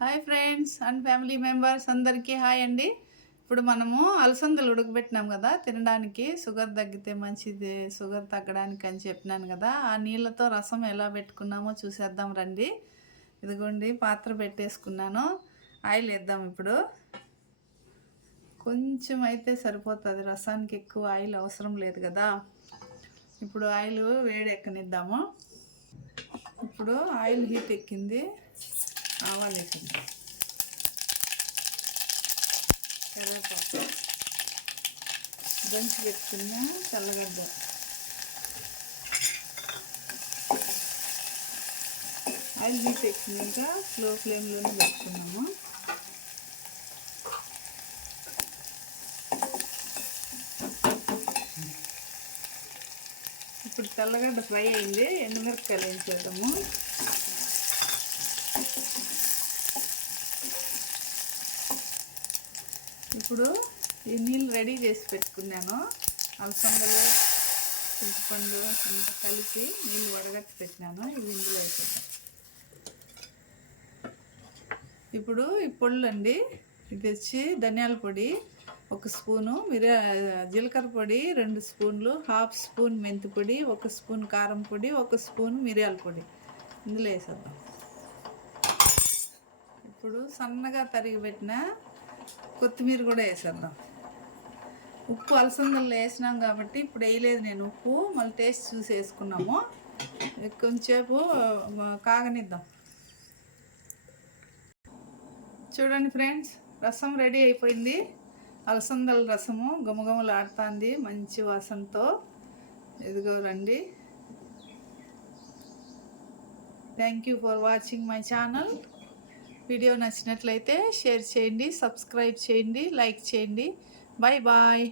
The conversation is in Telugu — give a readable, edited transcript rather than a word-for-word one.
Hi friends and family members అందరికీ హాయ్ అండి. ఇప్పుడు మనము అలసందలు ఉడకబెట్టినాం కదా, తినడానికి షుగర్ తగ్గితే మంచిది, షుగర్ తగ్గడానికి అని చెప్పినాను కదా. ఆ నీళ్ళతో రసం ఎలా పెట్టుకున్నామో చూసేద్దాం రండి. ఇదిగోండి పాత్ర పెట్టేసుకున్నాను, ఆయిల్ వేద్దాం. ఇప్పుడు కొంచెం అయితే సరిపోతుంది, రసానికి ఎక్కువ ఆయిల్ అవసరం లేదు కదా. ఇప్పుడు ఆయిల్ వేడి ఎక్కనిద్దాము. ఇప్పుడు ఆయిల్ హీట్ ఎక్కింది, ఆవాలు వేసింది, కరివేపాకు, దంచి పెట్టుకున్న తెల్లగడ్డ, ఆయిల్ హీట్ ఎక్కినాక స్లో ఫ్లేమ్లోనే పెట్టుకున్నాము. ఇప్పుడు తెల్లగడ్డ ఫ్రై అయింది, ఎండుమిరపకాయలు వేసేద్దాము. ఇప్పుడు ఈ నీళ్ళు రెడీ చేసి పెట్టుకున్నాను, అలసందలు చింతపండు అంతా కలిపి నీళ్ళు వడగట్టి పెట్టినాను, ఇవి ఇందులో వేసేద్దాం. ఇప్పుడు ఈ పొళ్ళు అండి, ఇది వచ్చి ధనియాల పొడి 1 స్పూను, జీలకర్ర పొడి 2 స్పూన్లు, హాఫ్ స్పూన్ మెంతి పొడి, 1 స్పూన్ కారం పొడి, 1 స్పూన్ మిరియాల పొడి ఇందులో వేసేద్దాం. ఇప్పుడు సన్నగా తరిగి పెట్టిన కొత్తిమీర కూడా వేసేద్దాం. ఉప్పు అలసందల్లో వేసినాం కాబట్టి ఇప్పుడు వేయలేదు నేను ఉప్పు, మళ్ళీ టేస్ట్ చూసి వేసుకున్నాము. కొంచెంసేపు కాగనిద్దాం. చూడండి ఫ్రెండ్స్, రసం రెడీ అయిపోయింది. అలసందల రసము గుమగుమలాడుతుంది మంచి వాసనతో. ఎదుగో రండి. Thank you for watching my channel. Video నచ్చినట్లయితే షేర్ చేయండి, సబ్స్క్రైబ్ చేయండి, లైక్ చేయండి. Bye bye.